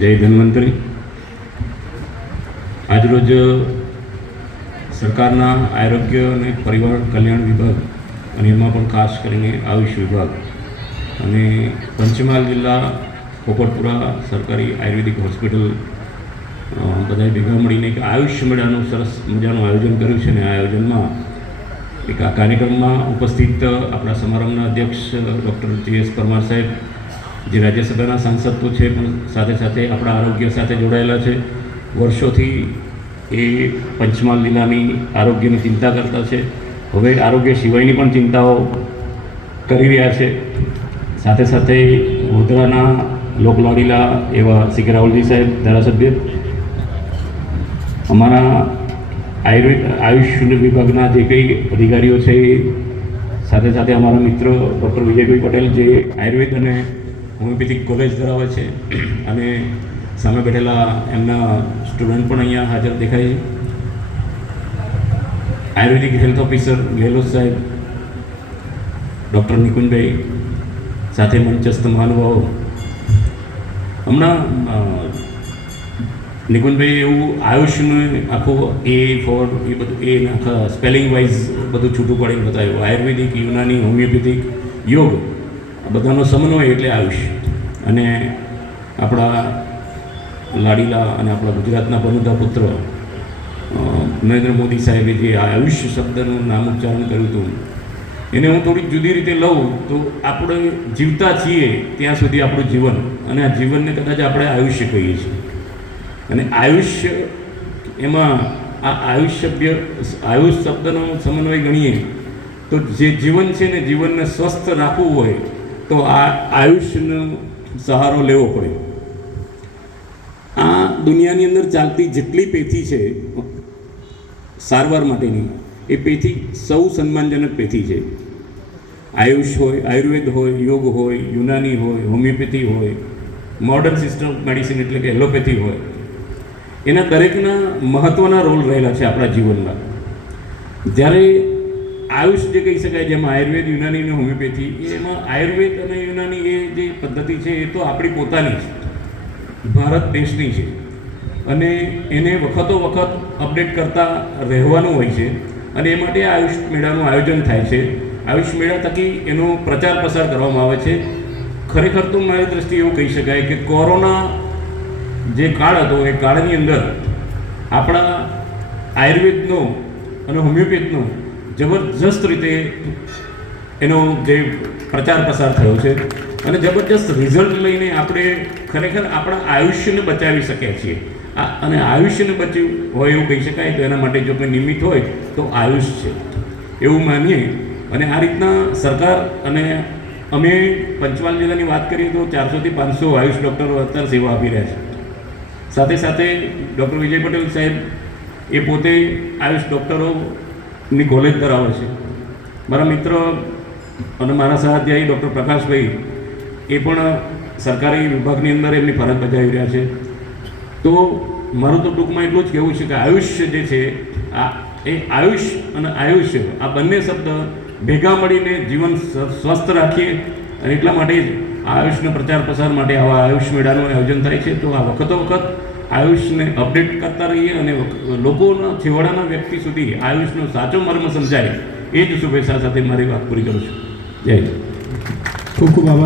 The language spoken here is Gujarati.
જય ધન્વંતરી. આજરોજ સરકારના આરોગ્ય અને પરિવાર કલ્યાણ વિભાગ અને એમાં પણ ખાસ કરીને આયુષ વિભાગ અને પંચમહાલ જિલ્લા પોપટપુરા સરકારી આયુર્વેદિક હોસ્પિટલ બધાએ ભેગા મળીને એક આયુષ મેળાનું સરસ મજાનું આયોજન કર્યું છે. અને આ આયોજનમાં એક આ કાર્યક્રમમાં ઉપસ્થિત આપણા સમારંભના અધ્યક્ષ ડૉક્ટર G.S. પરમાર સાહેબ, જે રાજ્યસભાના સાંસદ તો છે પણ સાથે સાથે આપણા આરોગ્ય સાથે જોડાયેલા છે. વર્ષોથી એ પંચમહાલ જિલ્લાની આરોગ્યની ચિંતા કરતા છે. હવે આરોગ્ય સિવાયની પણ ચિંતાઓ કરી રહ્યા છે. સાથે સાથે ગોધરાના લોકલાડીલા એવા શ્રી રાહુલજી સાહેબ ધારાસભ્ય, અમારા આયુષ વિભાગના જે કંઈ અધિકારીઓ છે એ સાથે સાથે અમારા મિત્ર ડૉક્ટર વિજયભાઈ પટેલ, જે આયુર્વેદ અને હોમિયોપેથિક કોલેજ ધરાવે છે, અને સામે બેઠેલા એમના સ્ટુડન્ટ પણ અહીંયા હાજર દેખાય છે. આયુર્વેદિક હેલ્થ ઓફિસર ગેહલોત સાહેબ, ડૉક્ટર નિકુંજભાઈ, સાથે મંચસ્થ મહાનુભાવો. હમણાં નિકુંજભાઈ એવું આયુષનું આખું એ બધું એ આખા સ્પેલિંગ વાઇઝ બધું છૂટું પાડીને બતાવ્યું. આયુર્વેદિક, યુનાની, હોમિયોપેથિક, યોગ બધાનો સમન્વય એટલે આયુષ. અને આપણા લાડીલા અને આપણા ગુજરાતના બનુધા પુત્ર નરેન્દ્ર મોદી સાહેબે જે આયુષ શબ્દનું નામ ઉચ્ચારણ કર્યું હતું, એને હું થોડીક જુદી રીતે લઉં તો આપણે જીવતા છીએ ત્યાં સુધી આપણું જીવન, અને આ જીવનને કદાચ આપણે આયુષ્ય કહીએ છીએ. અને આયુષ્ય એમાં આ આયુષ શબ્દનો સમન્વય ગણીએ તો જે જીવન છે ને, જીવનને સ્વસ્થ રાખવું હોય તો આ આયુષનો સહારો લેવો પડે. આ દુનિયાની અંદર ચાલતી જેટલી પેથી છે સારવાર માટેની, એ પેથી સૌ સન્માનજનક પેથી છે. આયુષ હોય, આયુર્વેદ હોય, યોગ હોય, યુનાની હોય, હોમિયોપેથી હોય, મોડર્ન સિસ્ટમ મેડિસિન એટલે કે એલોપેથી હોય, એના દરેકના મહત્ત્વના રોલ રહેલા છે આપણા જીવનમાં. જ્યારે આયુષ જે કહી શકાય, જેમાં આયુર્વેદ, યુનાની અને હોમિયોપેથી, એમાં આયુર્વેદ અને યુનાની એ જે પદ્ધતિ છે એ તો આપણી પોતાની છે, ભારત દેશની છે, અને એને વખતો વખત અપડેટ કરતા રહેવાનું હોય છે. અને એ માટે આયુષ મેળાનું આયોજન થાય છે. આયુષ મેળા થકી એનો પ્રચાર પ્રસાર કરવામાં આવે છે. ખરેખર તો મારી દૃષ્ટિએ એવું કહી શકાય કે કોરોના જે કાળ હતો એ કાળની અંદર આપણા આયુર્વેદનો અને હોમિયોપેથનો જબરજસ્ત રીતે એનો જે પ્રચાર પ્રસાર થયો છે, અને જબરજસ્ત રિઝલ્ટ લઈને આપણે ખરેખર આપણા આયુષ્યને બચાવી શક્યા છીએ. અને આયુષ્યને બચ્યું હોય એવું કહી શકાય તો એના માટે જો કોઈ નિમિત્ત હોય તો આયુષ છે એવું માનીએ. અને આ રીતના સરકાર અને અમે પંચમહાલ જિલ્લાની વાત કરીએ તો 400 થી 500 આયુષ ડૉક્ટરો અત્યારે સેવા આપી રહ્યા છે. સાથે સાથે ડૉક્ટર વિજય પટેલ સાહેબ એ પોતે આયુષ ડૉક્ટરોની કોલેજ ધરાવે છે. મારા મિત્ર અને મારા સહાધ્યાયી ડૉક્ટર પ્રકાશભાઈ એ પણ સરકારી વિભાગની અંદર એમની ફરજ બજાવી રહ્યા છે. તો મારું તો ટૂંકમાં એટલું જ કહેવું છે કે આયુષ્ય જે છે એ આયુષ અને આયુષ્ય આ બંને શબ્દ ભેગા મળીને જીવન સ્વસ્થ રાખીએ. અને એટલા માટે જ આયુષનો પ્રચાર પ્રસાર માટે આવા આયુષ મેળાનું આયોજન થાય છે. તો આ વખતો વખત આયુષને અપડેટ કરતા રહીએ અને લોકોના છેવાડાના વ્યક્તિ સુધી આયુષનો સાચો મર્મ સમજાય, એ જ શુભેચ્છા સાથે મારી વાત પૂરી કરું છું. જય. ખૂબ ખૂબ આભાર.